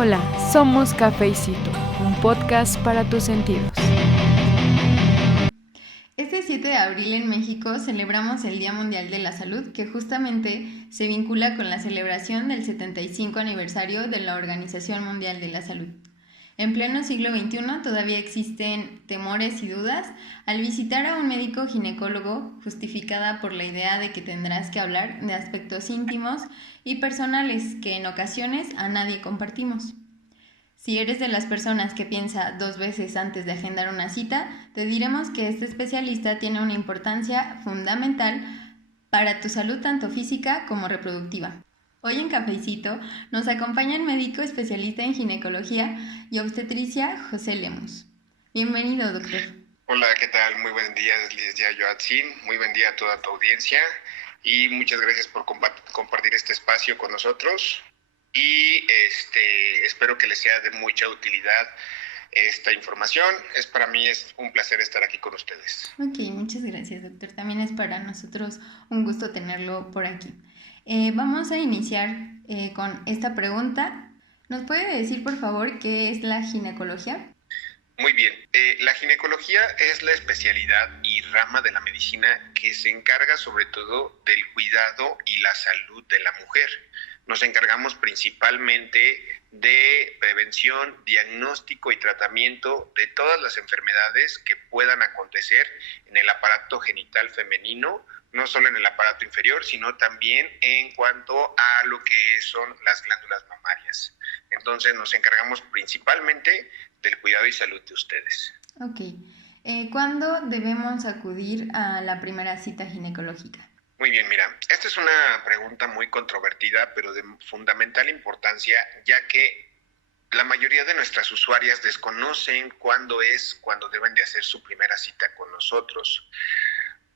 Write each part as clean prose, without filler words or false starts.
Hola, somos Café y Cito, un podcast para tus sentidos. Este 7 de abril en México celebramos el Día Mundial de la Salud, que justamente se vincula con la celebración del 75 aniversario de la Organización Mundial de la Salud. En pleno siglo XXI todavía existen temores y dudas al visitar a un médico ginecólogo, justificada por la idea de que tendrás que hablar de aspectos íntimos y personales que en ocasiones a nadie compartimos. Si eres de las personas que piensa 2 veces antes de agendar una cita, te diremos que este especialista tiene una importancia fundamental para tu salud tanto física como reproductiva. Hoy en Cafecito nos acompaña el médico especialista en ginecología y obstetricia José Lemus. Bienvenido, doctor. Hola, ¿qué tal? Muy buen día, licenciada Joatzin. Muy buen día a toda tu audiencia y muchas gracias por compartir este espacio con nosotros. Y espero que les sea de mucha utilidad esta información. Para mí es un placer estar aquí con ustedes. Ok, muchas gracias, doctor. También es para nosotros un gusto tenerlo por aquí. Vamos a iniciar con esta pregunta. ¿Nos puede decir, por favor, qué es la ginecología? Muy bien. La ginecología es la especialidad y rama de la medicina que se encarga sobre todo del cuidado y la salud de la mujer. Nos encargamos principalmente de prevención, diagnóstico y tratamiento de todas las enfermedades que puedan acontecer en el aparato genital femenino, no solo en el aparato inferior, sino también en cuanto a lo que son las glándulas mamarias. Entonces nos encargamos principalmente del cuidado y salud de ustedes. Ok. ¿Cuándo debemos acudir a la primera cita ginecológica? Muy bien, mira, esta es una pregunta muy controvertida, pero de fundamental importancia, ya que la mayoría de nuestras usuarias desconocen cuándo deben de hacer su primera cita con nosotros.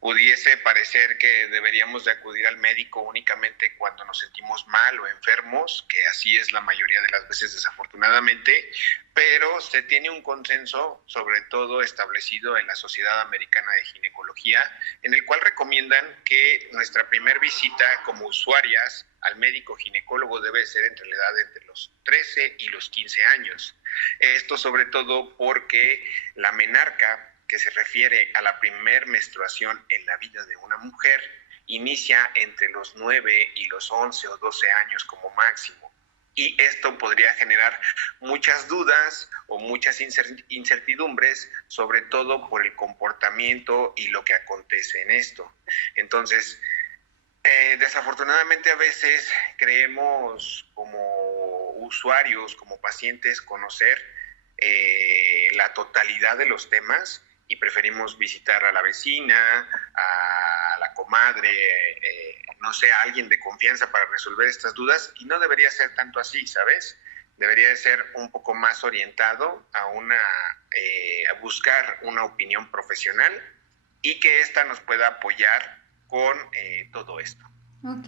Pudiese parecer que deberíamos de acudir al médico únicamente cuando nos sentimos mal o enfermos, que así es la mayoría de las veces desafortunadamente, pero se tiene un consenso, sobre todo establecido en la Sociedad Americana de Ginecología, en el cual recomiendan que nuestra primera visita como usuarias al médico ginecólogo debe ser entre la edad entre los 13 y los 15 años. Esto sobre todo porque la menarca, que se refiere a la primer menstruación en la vida de una mujer, inicia entre los 9 y los 11 o 12 años como máximo. Y esto podría generar muchas dudas o muchas incertidumbres, sobre todo por el comportamiento y lo que acontece en esto. Entonces, desafortunadamente a veces creemos como usuarios, como pacientes, conocer la totalidad de los temas y preferimos visitar a la vecina, a la comadre, a alguien de confianza para resolver estas dudas, y no debería ser tanto así, ¿sabes? Debería de ser un poco más orientado a buscar una opinión profesional y que ésta nos pueda apoyar con todo esto. Ok.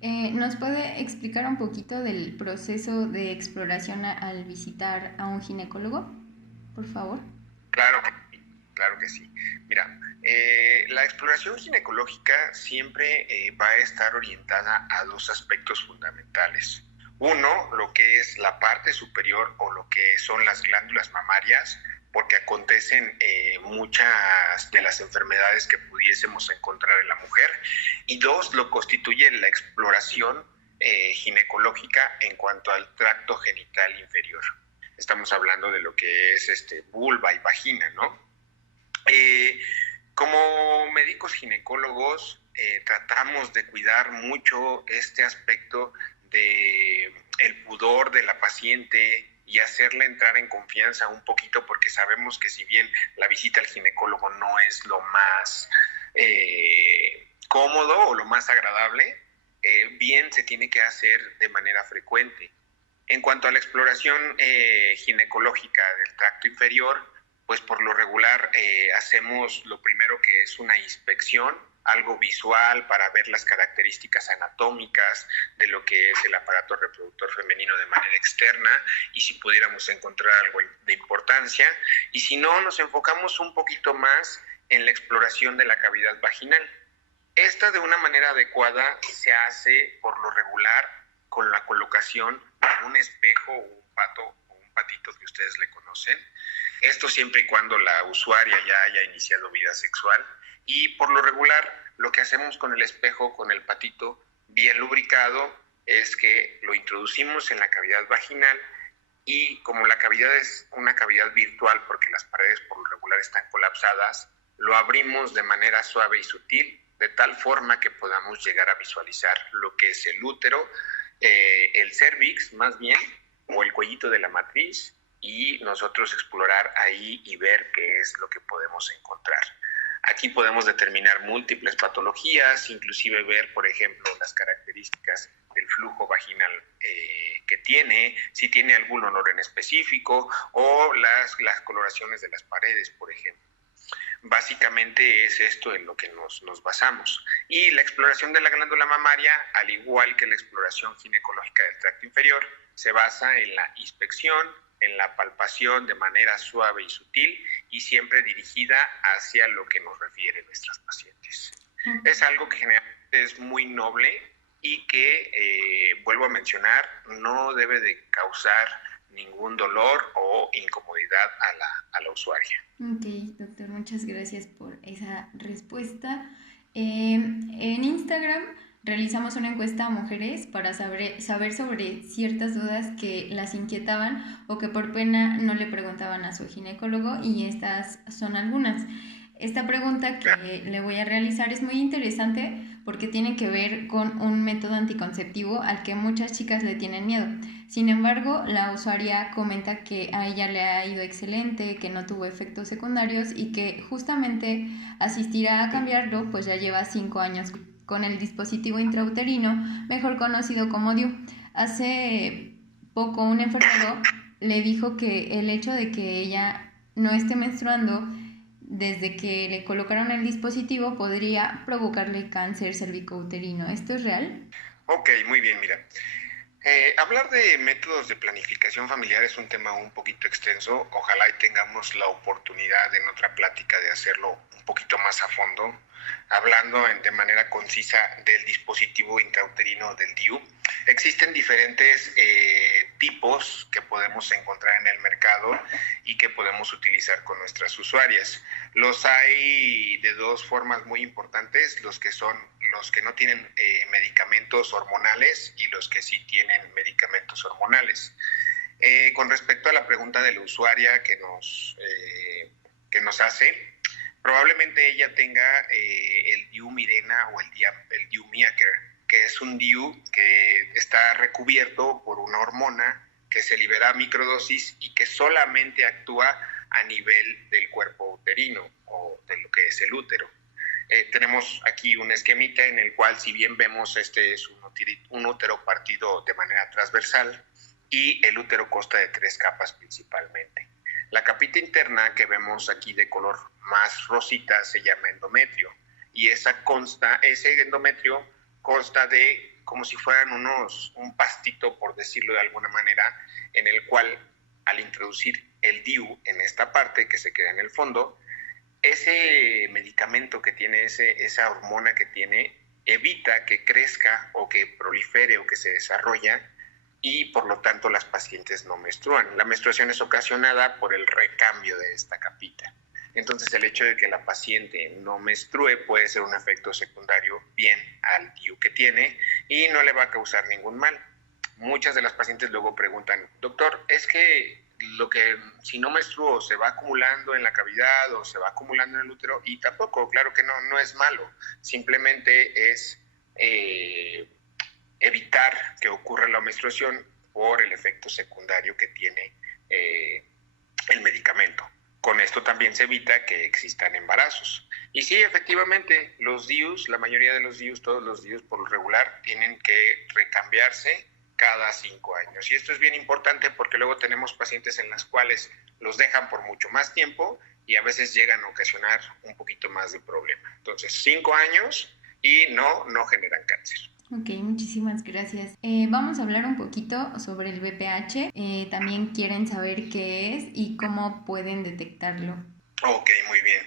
¿Nos puede explicar un poquito del proceso de exploración al visitar a un ginecólogo, por favor? Claro que sí. Mira, la exploración ginecológica siempre va a estar orientada a 2 aspectos fundamentales. Uno, lo que es la parte superior o lo que son las glándulas mamarias, porque acontecen muchas de las enfermedades que pudiésemos encontrar en la mujer. Y 2, lo constituye la exploración ginecológica en cuanto al tracto genital inferior. Estamos hablando de lo que es vulva y vagina, ¿no? Como médicos ginecólogos tratamos de cuidar mucho este aspecto de el pudor de la paciente y hacerle entrar en confianza un poquito, porque sabemos que si bien la visita al ginecólogo no es lo más cómodo o lo más agradable, bien se tiene que hacer de manera frecuente. En cuanto a la exploración ginecológica del tracto inferior, pues por lo regular hacemos lo primero, que es una inspección, algo visual para ver las características anatómicas de lo que es el aparato reproductor femenino de manera externa, y si pudiéramos encontrar algo de importancia, y si no, nos enfocamos un poquito más en la exploración de la cavidad vaginal. Esta, de una manera adecuada, se hace por lo regular con la colocación de un espejo conejo, un pato o un patito que ustedes le conocen. Esto siempre y cuando la usuaria ya haya iniciado vida sexual. Y por lo regular, lo que hacemos con el espejo, con el patito bien lubricado, es que lo introducimos en la cavidad vaginal y como la cavidad es una cavidad virtual porque las paredes por lo regular están colapsadas, lo abrimos de manera suave y sutil, de tal forma que podamos llegar a visualizar lo que es el útero, el cérvix más bien, o el cuellito de la matriz, y nosotros explorar ahí y ver qué es lo que podemos encontrar. Aquí podemos determinar múltiples patologías, inclusive ver, por ejemplo, las características del flujo vaginal que tiene, si tiene algún olor en específico o las coloraciones de las paredes, por ejemplo. Básicamente es esto en lo que nos basamos. Y la exploración de la glándula mamaria, al igual que la exploración ginecológica del tracto inferior, se basa en la inspección, en la palpación de manera suave y sutil y siempre dirigida hacia lo que nos refieren nuestras pacientes. Es algo que generalmente es muy noble y que, vuelvo a mencionar, no debe de causar ningún dolor o incomodidad a la usuaria. Ok, doctor, muchas gracias por esa respuesta. En Instagram realizamos una encuesta a mujeres para saber sobre ciertas dudas que las inquietaban o que por pena no le preguntaban a su ginecólogo, y estas son algunas. Esta pregunta que le voy a realizar es muy interesante porque tiene que ver con un método anticonceptivo al que muchas chicas le tienen miedo. Sin embargo, la usuaria comenta que a ella le ha ido excelente, que no tuvo efectos secundarios y que justamente asistirá a cambiarlo, pues ya lleva 5 años con el dispositivo intrauterino, mejor conocido como DIU. Hace poco un enfermero le dijo que el hecho de que ella no esté menstruando desde que le colocaron el dispositivo podría provocarle cáncer cervicouterino. ¿Esto es real? Ok, muy bien, mira. Hablar de métodos de planificación familiar es un tema un poquito extenso. Ojalá y tengamos la oportunidad en otra plática de hacerlo un poquito más a fondo, hablando de manera concisa del dispositivo intrauterino del DIU. Existen diferentes tipos que podemos encontrar en el mercado y que podemos utilizar con nuestras usuarias. Los hay de dos formas muy importantes, los que no tienen medicamentos hormonales y los que sí tienen medicamentos hormonales. Con respecto a la pregunta de la usuaria que nos hace, probablemente ella tenga el DIU Mirena o el DIU Mia-Care, que es un DIU que está recubierto por una hormona que se libera a microdosis y que solamente actúa a nivel del cuerpo uterino o de lo que es el útero. Tenemos aquí un esquemita en el cual, si bien vemos, este es un útero partido de manera transversal y el útero consta de 3 capas principalmente. La capita interna que vemos aquí de color más rosita se llama endometrio y ese endometrio consta de como si fueran un pastito, por decirlo de alguna manera, en el cual al introducir el DIU en esta parte que se queda en el fondo, ese medicamento que tiene, esa hormona que tiene, evita que crezca o que prolifere o que se desarrolla y por lo tanto las pacientes no menstruan. La menstruación es ocasionada por el recambio de esta capita. Entonces el hecho de que la paciente no menstrue puede ser un efecto secundario bien al DIU que tiene y no le va a causar ningún mal. Muchas de las pacientes luego preguntan, doctor, es que si no menstruo se va acumulando en la cavidad o se va acumulando en el útero, y tampoco, claro que no es malo, simplemente es evitar que ocurra la menstruación por el efecto secundario que tiene el medicamento. Con esto también se evita que existan embarazos. Y sí, efectivamente, los DIUs, la mayoría de los DIUs, todos los DIUs por lo regular, tienen que recambiarse cada 5 años. Y esto es bien importante porque luego tenemos pacientes en las cuales los dejan por mucho más tiempo y a veces llegan a ocasionar un poquito más de problema. Entonces, 5 años y no generan cáncer. Ok, muchísimas gracias. Vamos a hablar un poquito sobre el VPH. También quieren saber qué es y cómo pueden detectarlo. Ok, muy bien.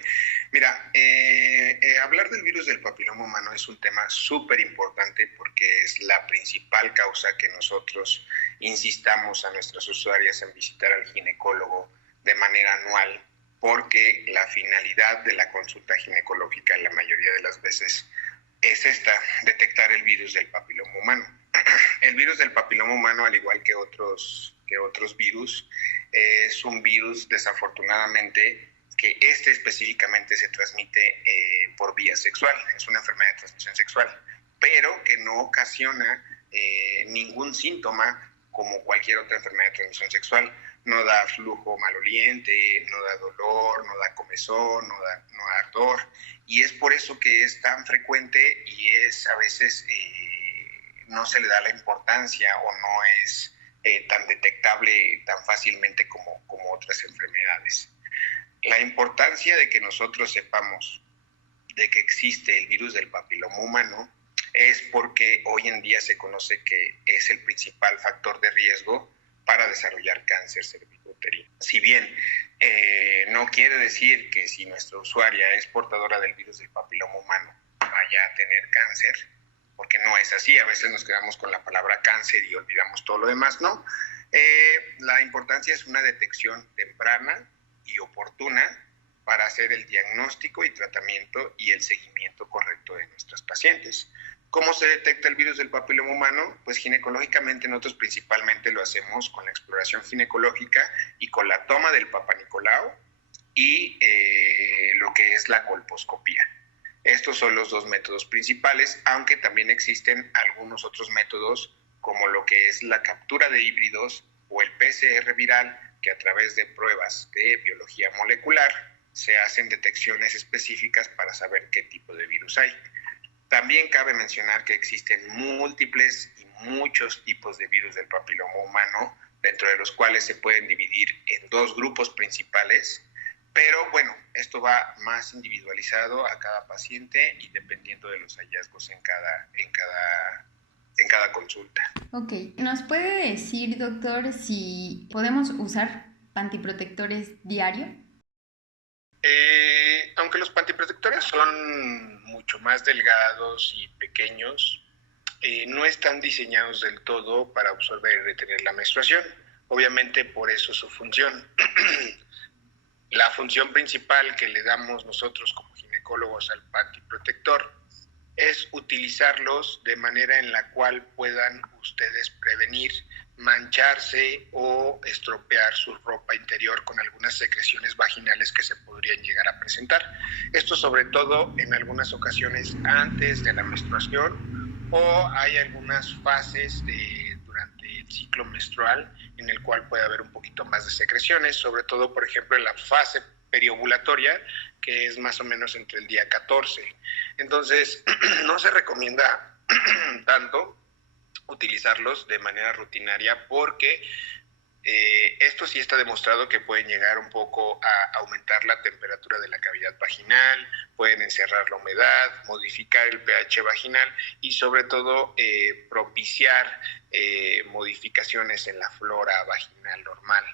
Mira, hablar del virus del papiloma humano es un tema súper importante porque es la principal causa que nosotros insistamos a nuestras usuarias en visitar al ginecólogo de manera anual, porque la finalidad de la consulta ginecológica la mayoría de las veces es detectar el virus del papiloma humano. El virus del papiloma humano, al igual que otros virus, es un virus desafortunadamente que específicamente se transmite por vía sexual, es una enfermedad de transmisión sexual, pero que no ocasiona ningún síntoma como cualquier otra enfermedad de transmisión sexual. No da flujo maloliente, no da dolor, no da comezón, no da ardor, y es por eso que es tan frecuente y es a veces no se le da la importancia o no es tan detectable tan fácilmente como otras enfermedades. La importancia de que nosotros sepamos de que existe el virus del papiloma humano es porque hoy en día se conoce que es el principal factor de riesgo para desarrollar cáncer cervicuterino. Si bien no quiere decir que si nuestra usuaria es portadora del virus del papiloma humano vaya a tener cáncer, porque no es así. A veces nos quedamos con la palabra cáncer y olvidamos todo lo demás, ¿no? La importancia es una detección temprana y oportuna para hacer el diagnóstico y tratamiento y el seguimiento correcto de nuestras pacientes. ¿Cómo se detecta el virus del papiloma humano? Pues ginecológicamente nosotros principalmente lo hacemos con la exploración ginecológica y con la toma del Papá Nicolau y lo que es la colposcopía. Estos son los dos métodos principales, aunque también existen algunos otros métodos como lo que es la captura de híbridos o el PCR viral, que a través de pruebas de biología molecular se hacen detecciones específicas para saber qué tipo de virus hay. También cabe mencionar que existen múltiples y muchos tipos de virus del papiloma humano, dentro de los cuales se pueden dividir en dos grupos principales, pero bueno, esto va más individualizado a cada paciente y dependiendo de los hallazgos en cada consulta. Ok, ¿nos puede decir, doctor, si podemos usar pantiprotectores diario? Aunque los pantiprotectores son mucho más delgados y pequeños, no están diseñados del todo para absorber y retener la menstruación. Obviamente por eso su función. La función principal que le damos nosotros como ginecólogos al pantiprotector es utilizarlos de manera en la cual puedan ustedes prevenir mancharse o estropear su ropa interior con algunas secreciones vaginales que se podrían llegar a presentar. Esto sobre todo en algunas ocasiones antes de la menstruación o hay algunas fases durante el ciclo menstrual en el cual puede haber un poquito más de secreciones, sobre todo por ejemplo en la fase periovulatoria, que es más o menos entre el día 14. Entonces, no se recomienda tanto utilizarlos de manera rutinaria porque esto sí está demostrado que pueden llegar un poco a aumentar la temperatura de la cavidad vaginal, pueden encerrar la humedad, modificar el pH vaginal y sobre todo propiciar modificaciones en la flora vaginal normal.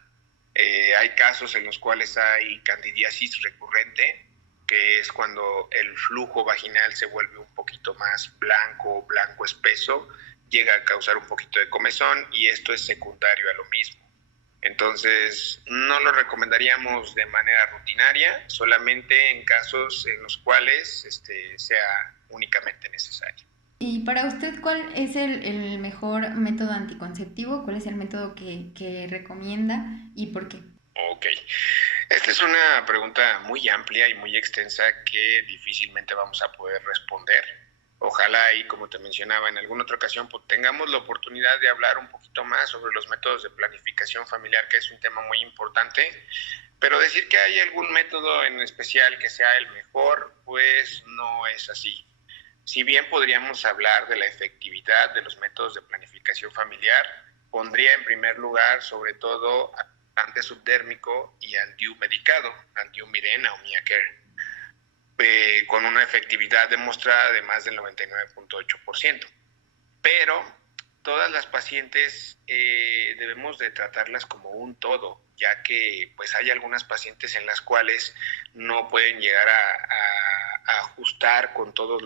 Hay casos en los cuales hay candidiasis recurrente, que es cuando el flujo vaginal se vuelve un poquito más blanco espeso, llega a causar un poquito de comezón y esto es secundario a lo mismo. Entonces, no lo recomendaríamos de manera rutinaria, solamente en casos en los cuales sea únicamente necesario. Y para usted, ¿cuál es el mejor método anticonceptivo? ¿Cuál es el método que recomienda y por qué? Ok. Esta es una pregunta muy amplia y muy extensa que difícilmente vamos a poder responder. Ojalá y como te mencionaba en alguna otra ocasión, pues tengamos la oportunidad de hablar un poquito más sobre los métodos de planificación familiar, que es un tema muy importante. Pero decir que hay algún método en especial que sea el mejor, pues no es así. Si bien podríamos hablar de la efectividad de los métodos de planificación familiar, pondría en primer lugar sobre todo antisubdérmico y antiumedicado, antiumirena o Miacare, con una efectividad demostrada de más del 99.8%. Pero todas las pacientes debemos de tratarlas como un todo, ya que pues hay algunas pacientes en las cuales no pueden llegar a ajustar con todos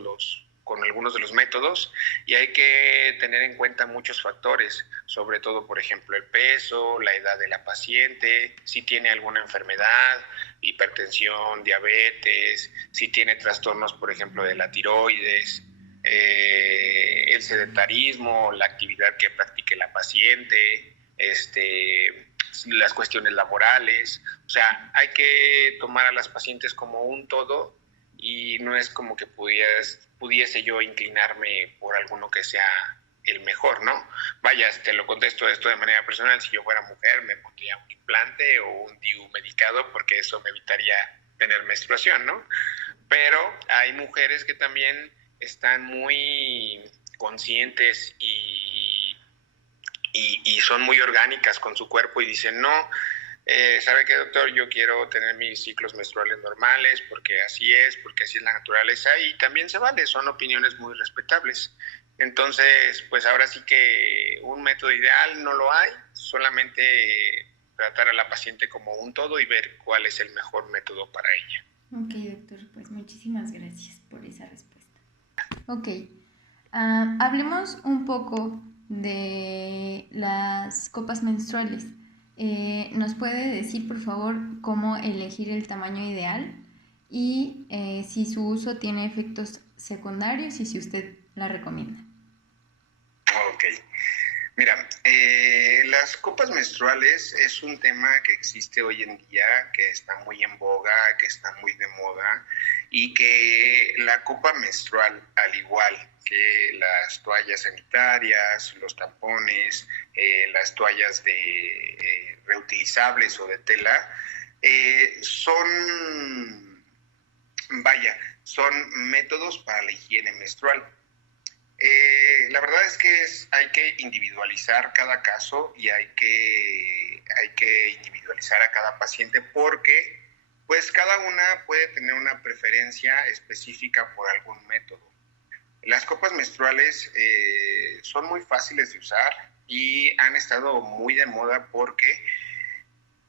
algunos de los métodos, y hay que tener en cuenta muchos factores, sobre todo, por ejemplo, el peso, la edad de la paciente, si tiene alguna enfermedad, hipertensión, diabetes, si tiene trastornos, por ejemplo, de la tiroides, el sedentarismo, la actividad que practique la paciente, las cuestiones laborales. O sea, hay que tomar a las pacientes como un todo, y no es como que pudiese yo inclinarme por alguno que sea el mejor, ¿no? Vaya, te lo contesto esto de manera personal. Si yo fuera mujer, me pondría un implante o un DIU medicado, porque eso me evitaría tener menstruación, ¿no? Pero hay mujeres que también están muy conscientes y son muy orgánicas con su cuerpo y dicen, no, ¿sabe qué, doctor? Yo quiero tener mis ciclos menstruales normales porque así es la naturaleza, y también se vale, son opiniones muy respetables. Entonces, pues ahora sí que un método ideal no lo hay, solamente tratar a la paciente como un todo y ver cuál es el mejor método para ella. Ok, doctor, pues muchísimas gracias por esa respuesta. Ok, hablemos un poco de las copas menstruales. ¿Nos puede decir, por favor, cómo elegir el tamaño ideal y si su uso tiene efectos secundarios y si usted la recomienda? Ok. Mira, las copas menstruales es un tema que existe hoy en día, que está muy en boga, que está muy de moda, y que la copa menstrual, al igual que las toallas sanitarias, los tampones, las toallas reutilizables o de tela, son métodos para la higiene menstrual. La verdad es que hay que individualizar cada caso y hay que individualizar a cada paciente, porque pues cada una puede tener una preferencia específica por algún método. Las copas menstruales son muy fáciles de usar y han estado muy de moda porque,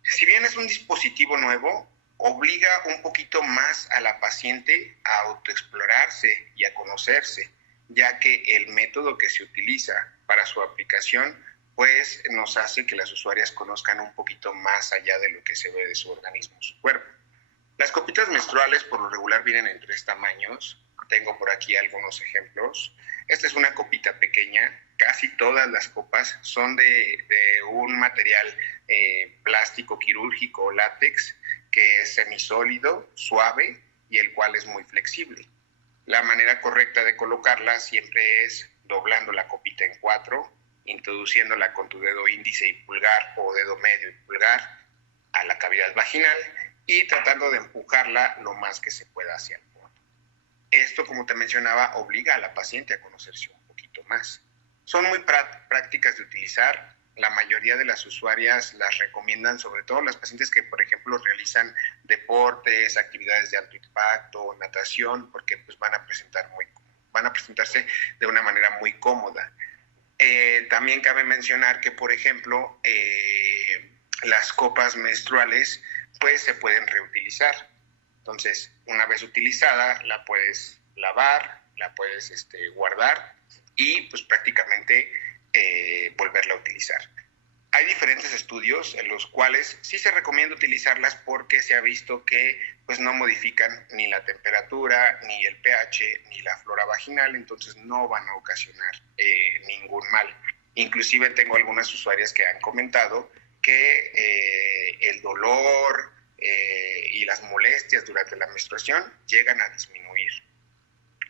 si bien es un dispositivo nuevo, obliga un poquito más a la paciente a autoexplorarse y a conocerse, ya que el método que se utiliza para su aplicación pues nos hace que las usuarias conozcan un poquito más allá de lo que se ve de su organismo, su cuerpo. Las copitas menstruales por lo regular vienen en 3 tamaños. Tengo por aquí algunos ejemplos. Esta es una copita pequeña. Casi todas las copas son de un material plástico quirúrgico o látex, que es semisólido, suave y el cual es muy flexible. La manera correcta de colocarla siempre es doblando la copita en 4, introduciéndola con tu dedo índice y pulgar o dedo medio y pulgar a la cavidad vaginal y tratando de empujarla lo más que se pueda hacia el fondo. Esto, como te mencionaba, obliga a la paciente a conocerse un poquito más. Son muy prácticas de utilizar. La mayoría de las usuarias las recomiendan, sobre todo las pacientes que, por ejemplo, realizan deportes, actividades de alto impacto, natación, porque pues van a presentarse de una manera muy cómoda. También cabe mencionar que, por ejemplo, las copas menstruales pues se pueden reutilizar. Entonces, una vez utilizada, la puedes lavar, la puedes guardar y pues prácticamente volverla a utilizar. Hay diferentes estudios en los cuales sí se recomienda utilizarlas porque se ha visto que pues no modifican ni la temperatura, ni el pH, ni la flora vaginal, entonces no van a ocasionar ningún mal. Inclusive tengo algunas usuarias que han comentado que el dolor y las molestias durante la menstruación llegan a disminuir.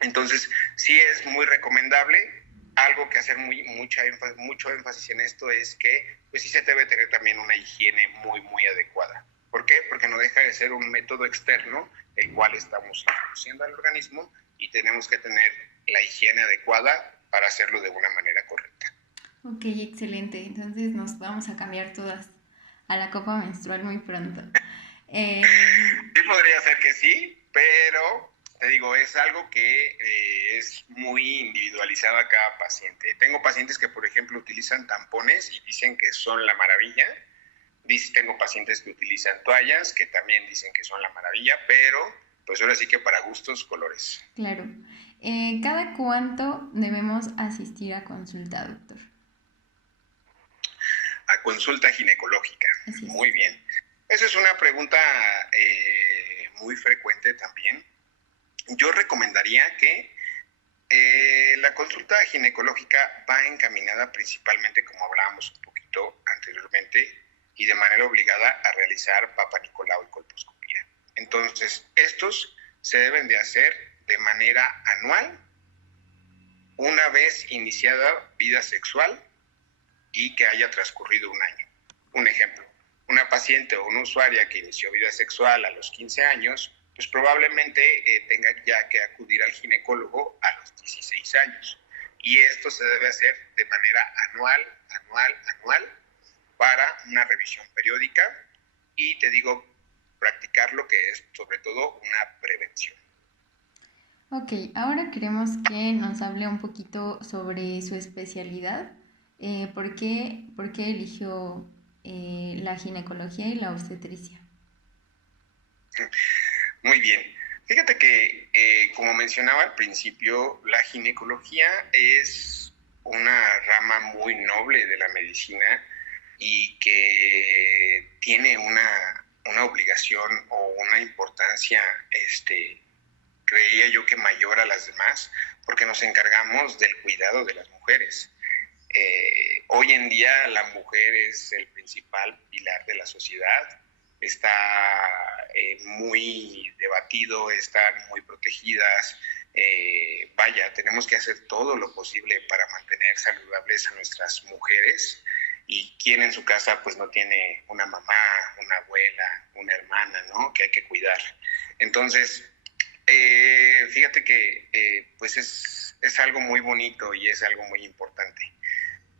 Entonces sí es muy recomendable. Algo que hacer mucho énfasis en esto es que pues sí se debe tener también una higiene muy, muy adecuada. ¿Por qué? Porque no deja de ser un método externo el cual estamos introduciendo al organismo y tenemos que tener la higiene adecuada para hacerlo de una manera correcta. Ok, excelente. Entonces nos vamos a cambiar todas a la copa menstrual muy pronto. Sí, podría ser que sí, pero te digo, es algo que es muy individualizado a cada paciente. Tengo pacientes que, por ejemplo, utilizan tampones y dicen que son la maravilla. Tengo pacientes que utilizan toallas que también dicen que son la maravilla, pero pues ahora sí que para gustos, colores. Claro. ¿Cada cuánto debemos asistir a consulta, doctor? A consulta ginecológica. Así es. Muy bien. Esa es una pregunta muy frecuente también. Yo recomendaría que la consulta ginecológica va encaminada principalmente, como hablábamos un poquito anteriormente, y de manera obligada a realizar Papa Nicolau y colposcopía. Entonces, estos se deben de hacer de manera anual, una vez iniciada vida sexual y que haya transcurrido un año. Un ejemplo, una paciente o una usuaria que inició vida sexual a los 15 años, pues probablemente tenga ya que acudir al ginecólogo a los 16 años. Y esto se debe hacer de manera anual, para una revisión periódica y, te digo, practicar lo que es sobre todo una prevención. Ok, ahora queremos que nos hable un poquito sobre su especialidad. ¿Por qué eligió la ginecología y la obstetricia? Muy bien. Fíjate que, como mencionaba al principio, la ginecología es una rama muy noble de la medicina y que tiene una obligación o una importancia, creía yo que mayor a las demás, porque nos encargamos del cuidado de las mujeres. Hoy en día la mujer es el principal pilar de la sociedad, está muy debatido, están muy protegidas. Tenemos que hacer todo lo posible para mantener saludables a nuestras mujeres. Y quien en su casa pues no tiene una mamá, una abuela, una hermana, ¿no?, que hay que cuidar. Entonces, fíjate que pues es algo muy bonito y es algo muy importante.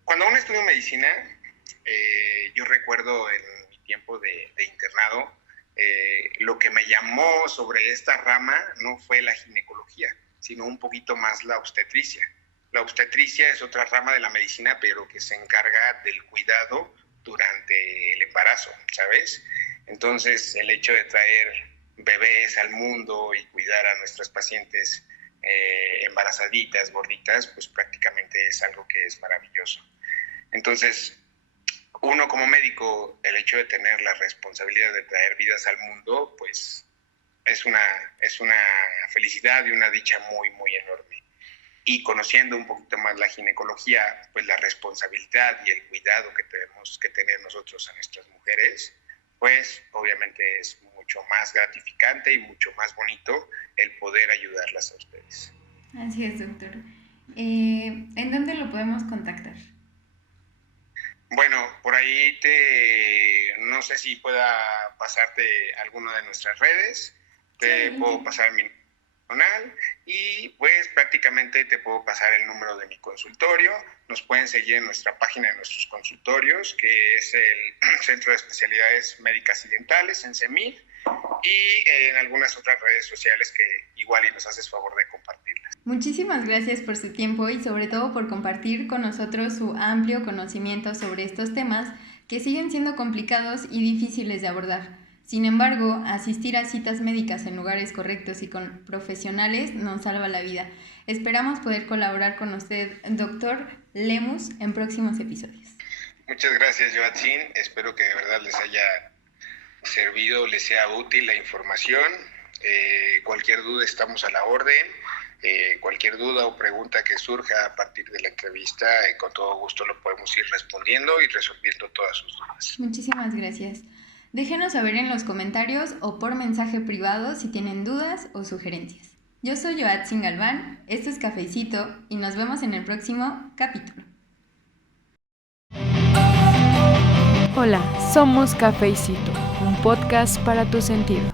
Cuando uno estudia medicina, yo recuerdo en mi tiempo de internado, lo que me llamó sobre esta rama no fue la ginecología, sino un poquito más la obstetricia. La obstetricia es otra rama de la medicina, pero que se encarga del cuidado durante el embarazo, ¿sabes? Entonces, el hecho de traer bebés al mundo y cuidar a nuestras pacientes embarazaditas, gorditas, pues prácticamente es algo que es maravilloso. Entonces, uno como médico, el hecho de tener la responsabilidad de traer vidas al mundo, pues es una felicidad y una dicha muy, muy enorme. Y conociendo un poquito más la ginecología, pues la responsabilidad y el cuidado que tenemos que tener nosotros a nuestras mujeres, pues obviamente es mucho más gratificante y mucho más bonito el poder ayudarlas a ustedes. Así es, doctor. ¿En dónde lo podemos contactar? Bueno, por ahí no sé si pueda pasarte alguna de nuestras redes, te puedo pasar mi personal y pues prácticamente te puedo pasar el número de mi consultorio. Nos pueden seguir en nuestra página de nuestros consultorios, que es el Centro de Especialidades Médicas y Dentales en CEMID, y en algunas otras redes sociales que igual y nos haces favor de compartirlas. Muchísimas gracias por su tiempo y sobre todo por compartir con nosotros su amplio conocimiento sobre estos temas que siguen siendo complicados y difíciles de abordar. Sin embargo, asistir a citas médicas en lugares correctos y con profesionales nos salva la vida. Esperamos poder colaborar con usted, doctor Lemus, en próximos episodios. Muchas gracias, Joatzin. Espero que de verdad les haya servido, les sea útil la información. Cualquier duda estamos a la orden. Cualquier duda o pregunta que surja a partir de la entrevista, con todo gusto lo podemos ir respondiendo y resolviendo todas sus dudas. Muchísimas gracias. Déjenos saber en los comentarios o por mensaje privado si tienen dudas o sugerencias. Yo soy Joatzin Galván, esto es Cafecito y nos vemos en el próximo capítulo. Hola, somos Cafecito, un podcast para tus sentidos.